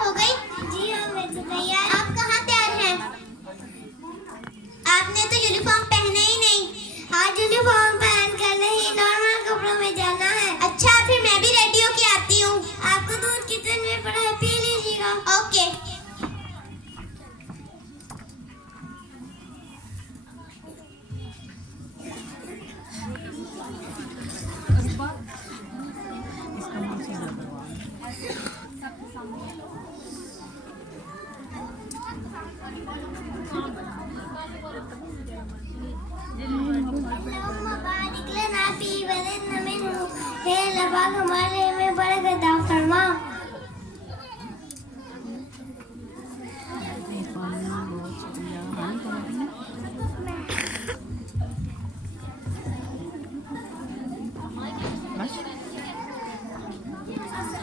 हो गई? जी हाँ, मैं तो तैयार। आप कहाँ तैयार हैं? आपने तो यूनिफॉर्म पहना ही नहीं। आज यूनिफॉर्म पहन कर नहीं, नॉर्मल कपड़ों में जाना है। अच्छा, फिर मैं भी रेडी होके आती हूँ। आपको दूध कितने में पड़ा है, पी लीजिएगा। ओके। हमारे में बड़ा गदा फरमा।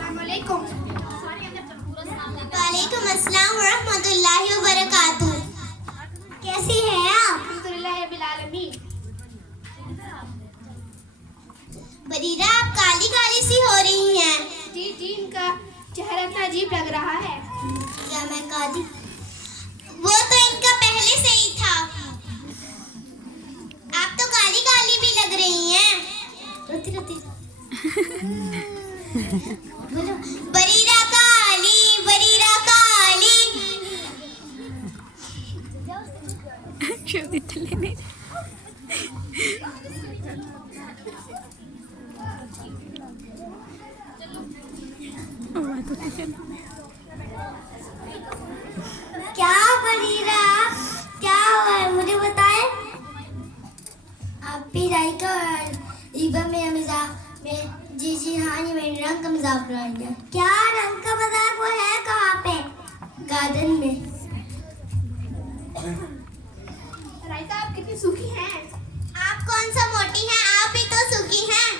वालेकुम अस्सलाम व रहमतुल्लाहि व बरकातुहू। कैसी है आप? अल्हम्दुलिल्लाह रब्बिल आलमीन। बरीरा, आप काली काली सी हो रही हैं। जी, इनका चेहरा इतना अजीब लग रहा है। क्या मैं काली? वो तो इनका पहले से ही था। आप तो काली काली भी लग रही हैं। रोती रोती बोलो, बरीरा काली, बरीरा काली। क्या बरीरा, क्या हुआ है मुझे बताए। आप भी राइका रीबा मेरा मजाक में। जी हाँ, ये मेरे रंग का मजाक उड़ाएंगे। क्या रंग का मजाक? वो है कहाँ पे? गार्डन में। राइता, आप कितनी सूखी हैं। आप कौन सा मोटी हैं? आप ही तो सूखी हैं।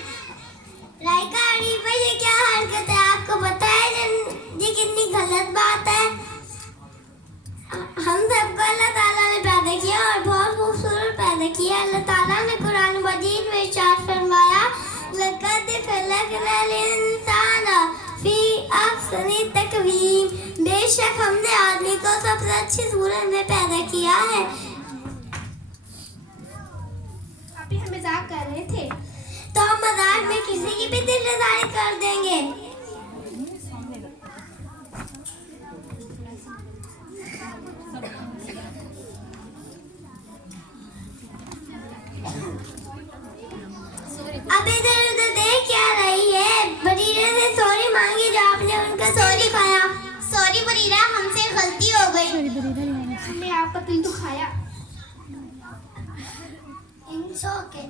राइका रीबा, ये क्या हरकत है? आपको पता है ये कितनी गलत बात है। हम सबको अल्लाह ताला ने पैदा किया और बहुत खूबसूरत पैदा किया। अल्लाह ताला ने कुरान मजीद में इरशाद फरमाया, लक़द खलक़नल इंसान फी अहसनि तक़वीम। बेशक हमने आदमी को सबसे अच्छी सूरत में पैदा किया है। आप ही हम मजाक कर रहे थे। तो हम मजाक में किसी की भी दिल रज़ाई कर देंगे। अब इधर उधर देख क्या रही है? बरीरा से सॉरी मांगी जो आपने उनका सॉरी खाया। सॉरी बरीरा, हमसे गलती हो गई। हमने आपका दिल दुखाया। It's okay.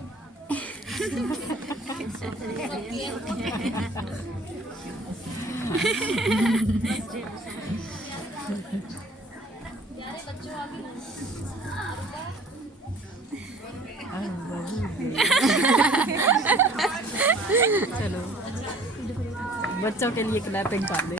चलो बच्चों के लिए क्लैपिंग कर दे।